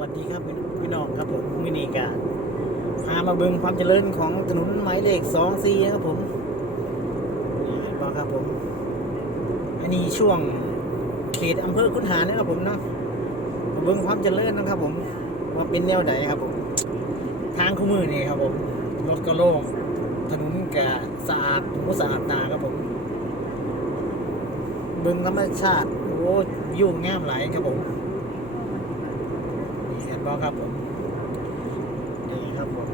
วัสดีครับพี่น้องครับผมมินีกาพามาเบิ่งความเจริญของถนนหมายเลขสองซีนะครับผมนี่เห็นบ่ครับผม อันนี้ช่วงเขตอำเภอคุนหารนะครับผมเนาะมาเบิ่งความเจริญนะครับ ผม ว่าเป็นแนวไหนครับผม ทางคู่มือนี่ครับผมรถก็โล่งถนนก็สะอาดหูสะอาดตาครับผม เบิ่งธรรมชาติโอ้วิวงามหลายครับผม เห็นบ่ครับผมนี่ครับผม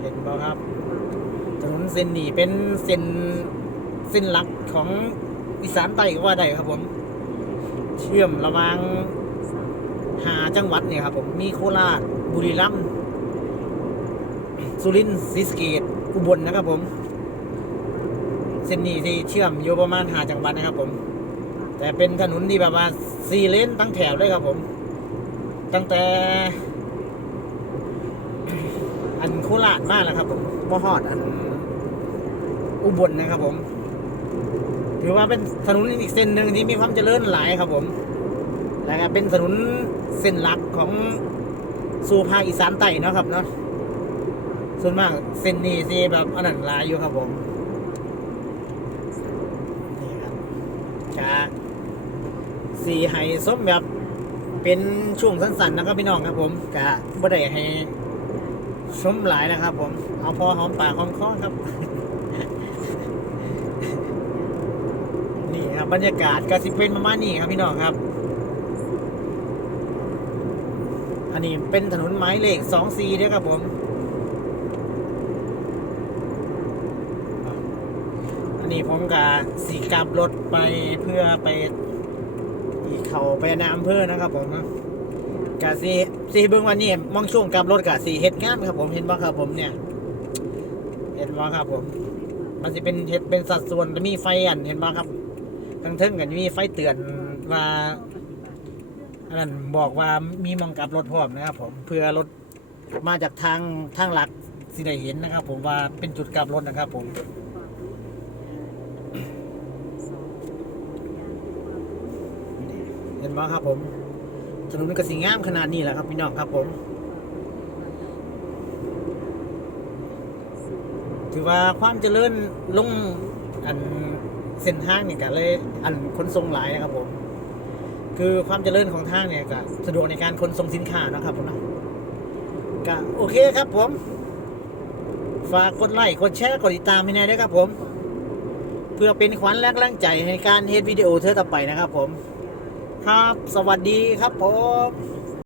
เห็นบ่ครับถนนเส้นนี้เป็นเส้นเส้นหลักของอีสานใต้ก็ว่าได้ครับผม เชื่อมระหว่างหาจังหวัดเนี่ยครับผมมีโคราชบุรีรัมย์สุรินทร์ศรีสะเกษอุบลนะครับผม เส้นนี้ที่เชื่อมอยู่ประมาณหาจังหวัดนะครับผม แต่เป็นถนนที่แบบว่าสี่เลนตั้งแถวเลยครับผม ตั้งแต่ อันโคราชมากแล้วครับผมบ่ฮอดอันอุบลนะครับผม ถือว่าเป็นถนนอีกเส้นหนึ่งที่มีความเจริญหลายครับผม แล้วก็เป็นถนนเส้นหลักของสู่ภาคอีสานใต้เนาะครับเนาะ ส่วนมากเส้นนี้ที่แบบอันนั้นหลายอยู่ครับผม นี่ครับกะ สีไห้สมแบบเป็นช่วงสั้นๆนะครับพี่น้องครับผมกะบ่ได้ให้ชมหลายนะครับ ผมเอาพอหอมปากหอมคอครับ นี่ครับบรรยากาศก็สิเป็นประมาณนี้ครับพี่น้องครับ อันนี้เป็นถนนไม้เลขสองซีด้วยครับผมอันนี้ผมกับสีกลับรถไปเพื่อไป เขาไปนอำเภอนะครับผมกะสีสีเบื้องวันนี้มองช่วงกลับรถกะสีเฮ็ดงานครับ ผมเห็นบ่ครับผมเนี่ย เห็นบ่ครับผม มันจะเป็นเฮ็ดเป็นสัดส่วนมีไฟอันเห็นบ่ครับทั้งเทิงกันมีไฟเตือนว่าอันนั้นบอกว่ามีมองกลับรถพร้อมนะครับ ผมเพื่อรถมาจากทางทางหลักสิได้เห็นนะครับ ผมว่าเป็นจุดกลับรถนะครับ ผม เห็นไหมครับผมถนนกระสีงามขนาดนี้แหละครับพี่น้องครับผม ถือว่าความเจริญลงอันเส้นทางเนี่ยก็เลยอันขนส่งหลายนะครับผม คือความเจริญของทางเนี่ยก็สะดวกในการขนส่งสินค้านะครับผมนะก็โอเคครับผม ฝากกดไลค์กดแชร์กดติดตามให้หน่ด้วยครับผม เพื่อเป็นขวัญและกำลังใจในการเฮ็ดวิดีโอเธอต่อไปนะครับผม ครับ สวัสดีครับผม